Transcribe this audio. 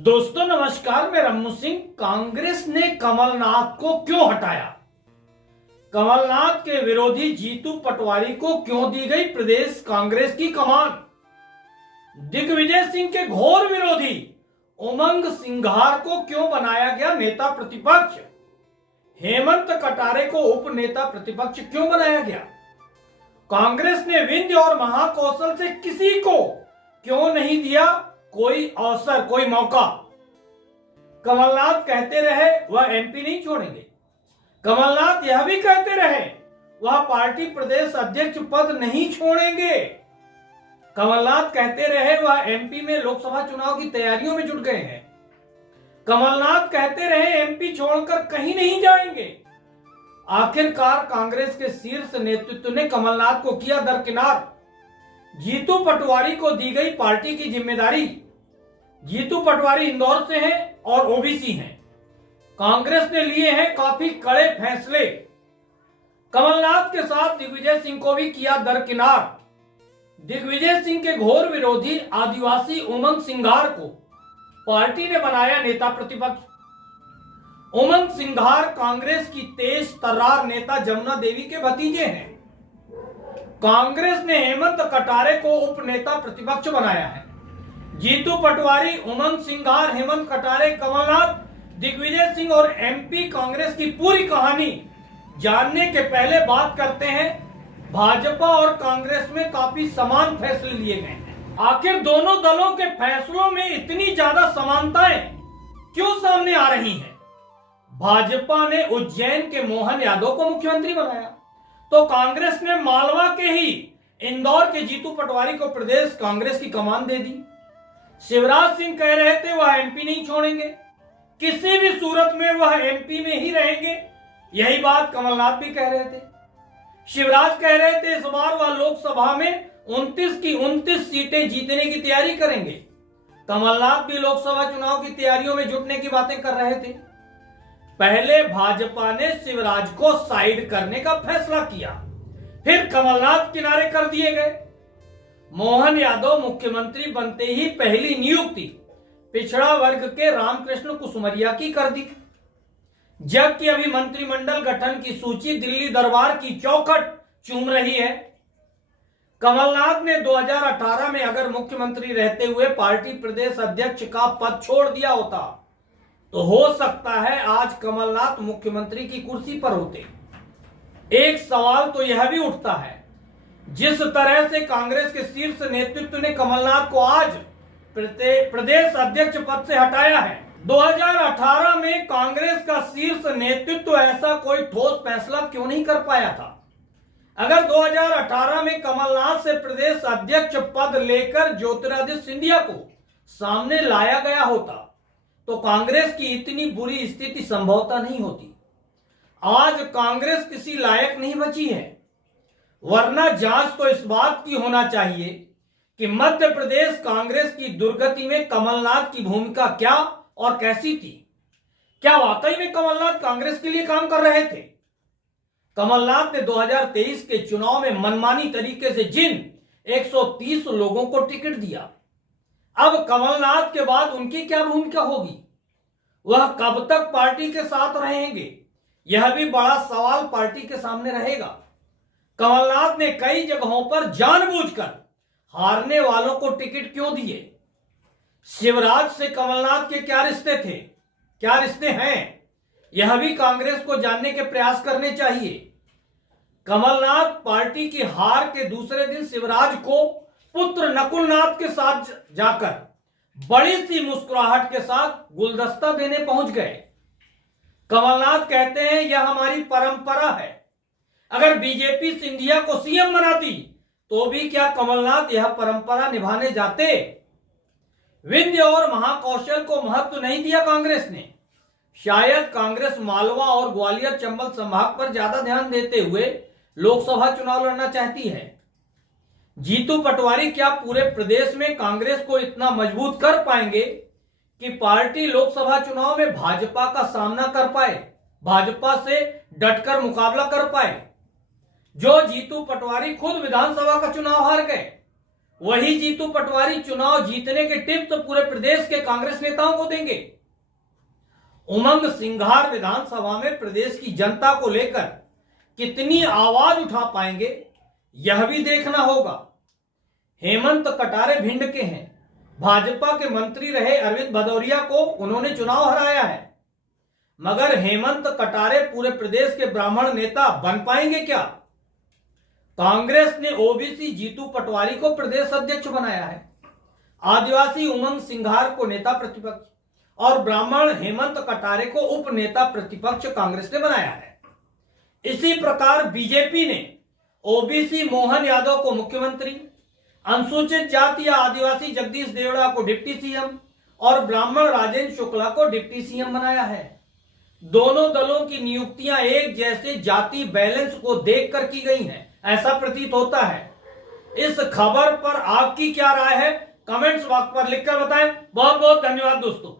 दोस्तों नमस्कार, मैं रम्मू सिंह। कांग्रेस ने कमलनाथ को क्यों हटाया? कमलनाथ के विरोधी जीतू पटवारी को क्यों दी गई प्रदेश कांग्रेस की कमान? दिग्विजय सिंह के घोर विरोधी उमंग सिंघार को क्यों बनाया गया नेता प्रतिपक्ष? हेमंत कटारे को उप नेता प्रतिपक्ष क्यों बनाया गया? कांग्रेस ने विंध्य और महाकौशल से किसी को क्यों नहीं दिया कोई अवसर, कोई मौका? कमलनाथ कहते रहे वह एमपी नहीं छोड़ेंगे। कमलनाथ यह भी कहते रहे वह पार्टी प्रदेश अध्यक्ष पद नहीं छोड़ेंगे। कमलनाथ कहते रहे वह एमपी में लोकसभा चुनाव की तैयारियों में जुट गए हैं। कमलनाथ कहते रहे एमपी छोड़कर कहीं नहीं जाएंगे। आखिरकार कांग्रेस के शीर्ष नेतृत्व ने कमलनाथ को किया दरकिनार। जीतू पटवारी को दी गई पार्टी की जिम्मेदारी। जीतू पटवारी इंदौर से हैं और ओबीसी हैं। कांग्रेस ने लिए हैं काफी कड़े फैसले। कमलनाथ के साथ दिग्विजय सिंह को भी किया दरकिनार। दिग्विजय सिंह के घोर विरोधी आदिवासी उमंग सिंघार को पार्टी ने बनाया नेता प्रतिपक्ष। उमंग सिंघार कांग्रेस की तेज तर्रार नेता जमुना देवी के भतीजे हैं। कांग्रेस ने हेमंत कटारे को उप नेता प्रतिपक्ष बनाया है। जीतू पटवारी, उमंग सिंघार, हेमंत कटारे, कमलनाथ, दिग्विजय सिंह और एमपी कांग्रेस की पूरी कहानी जानने के पहले बात करते हैं भाजपा और कांग्रेस में काफी समान फैसले लिए गए हैं। आखिर दोनों दलों के फैसलों में इतनी ज्यादा समानताएं क्यों सामने आ रही हैं? भाजपा ने उज्जैन के मोहन यादव को मुख्यमंत्री बनाया तो कांग्रेस ने मालवा के ही इंदौर के जीतू पटवारी को प्रदेश कांग्रेस की कमान दे दी। शिवराज सिंह कह रहे थे वह एमपी नहीं छोड़ेंगे, किसी भी सूरत में वह एमपी में ही रहेंगे। यही बात कमलनाथ भी कह रहे थे। शिवराज कह रहे थे इस बार वह लोकसभा में 29 की 29 सीटें जीतने की तैयारी करेंगे। कमलनाथ भी लोकसभा चुनाव की तैयारियों में जुटने की बातें कर रहे थे। पहले भाजपा ने शिवराज को साइड करने का फैसला किया, फिर कमलनाथ किनारे कर दिए गए। मोहन यादव मुख्यमंत्री बनते ही पहली नियुक्ति पिछड़ा वर्ग के रामकृष्ण कुसुमरिया की कर दी, जबकि अभी मंत्रिमंडल गठन की सूची दिल्ली दरबार की चौखट चूम रही है। कमलनाथ ने 2018 में अगर मुख्यमंत्री रहते हुए पार्टी प्रदेश अध्यक्ष का पद छोड़ दिया होता तो हो सकता है आज कमलनाथ मुख्यमंत्री की कुर्सी पर होते। एक सवाल तो यह भी उठता है, जिस तरह से कांग्रेस के शीर्ष नेतृत्व ने कमलनाथ को आज प्रदेश अध्यक्ष पद से हटाया है, 2018 में कांग्रेस का शीर्ष नेतृत्व ऐसा कोई ठोस फैसला क्यों नहीं कर पाया था? अगर 2018 में कमलनाथ से प्रदेश अध्यक्ष पद लेकर ज्योतिरादित्य सिंधिया को सामने लाया गया होता तो कांग्रेस की इतनी बुरी स्थिति संभवतः नहीं होती। आज कांग्रेस किसी लायक नहीं बची है, वरना जांच तो इस बात की होना चाहिए कि मध्य प्रदेश कांग्रेस की दुर्गति में कमलनाथ की भूमिका क्या और कैसी थी। क्या वाकई में कमलनाथ कांग्रेस के लिए काम कर रहे थे? कमलनाथ ने 2023 के चुनाव में मनमानी तरीके से जिन 130 लोगों को टिकट दिया, अब कमलनाथ के बाद उनकी क्या भूमिका होगी? वह कब तक पार्टी के साथ रहेंगे? यह भी बड़ा सवाल पार्टी के सामने रहेगा। कमलनाथ ने कई जगहों पर जानबूझकर हारने वालों को टिकट क्यों दिए? शिवराज से कमलनाथ के क्या रिश्ते थे, क्या रिश्ते हैं? यह भी कांग्रेस को जानने के प्रयास करने चाहिए। कमलनाथ पार्टी की हार के दूसरे दिन शिवराज को पुत्र नकुलनाथ के साथ जाकर बड़ी सी मुस्कुराहट के साथ गुलदस्ता देने पहुंच गए। कमलनाथ कहते हैं यह हमारी परंपरा है। अगर बीजेपी सिंधिया को सीएम बनाती तो भी क्या कमलनाथ यह परंपरा निभाने जाते? विंध्य और महाकौशल को महत्व नहीं दिया कांग्रेस ने। शायद कांग्रेस मालवा और ग्वालियर चंबल संभाग पर ज्यादा ध्यान देते हुए लोकसभा चुनाव लड़ना चाहती है। जीतू पटवारी क्या पूरे प्रदेश में कांग्रेस को इतना मजबूत कर पाएंगे कि पार्टी लोकसभा चुनाव में भाजपा का सामना कर पाए, भाजपा से डटकर मुकाबला कर पाए? जो जीतू पटवारी खुद विधानसभा का चुनाव हार गए, वही जीतू पटवारी चुनाव जीतने के टिप्स पूरे प्रदेश के कांग्रेस नेताओं को देंगे। उमंग सिंघार विधानसभा में प्रदेश की जनता को लेकर कितनी आवाज उठा पाएंगे, यह भी देखना होगा। हेमंत कटारे भिंड के हैं। भाजपा के मंत्री रहे अरविंद भदौरिया को उन्होंने चुनाव हराया है, मगर हेमंत कटारे पूरे प्रदेश के ब्राह्मण नेता बन पाएंगे क्या? कांग्रेस ने ओबीसी जीतू पटवारी को प्रदेश अध्यक्ष बनाया है, आदिवासी उमंग सिंघार को नेता प्रतिपक्ष और ब्राह्मण हेमंत कटारे को उप नेता प्रतिपक्ष कांग्रेस ने बनाया है। इसी प्रकार बीजेपी ने ओबीसी मोहन यादव को मुख्यमंत्री, अनुसूचित जाति या आदिवासी जगदीश देवड़ा को डिप्टी सीएम और ब्राह्मण राजेंद्र शुक्ला को डिप्टी सीएम बनाया है। दोनों दलों की नियुक्तियां एक जैसे जाति बैलेंस को देखकर की गई हैं, ऐसा प्रतीत होता है। इस खबर पर आपकी क्या राय है? कमेंट्स बॉक्स पर लिखकर बताएं। बहुत बहुत धन्यवाद दोस्तों।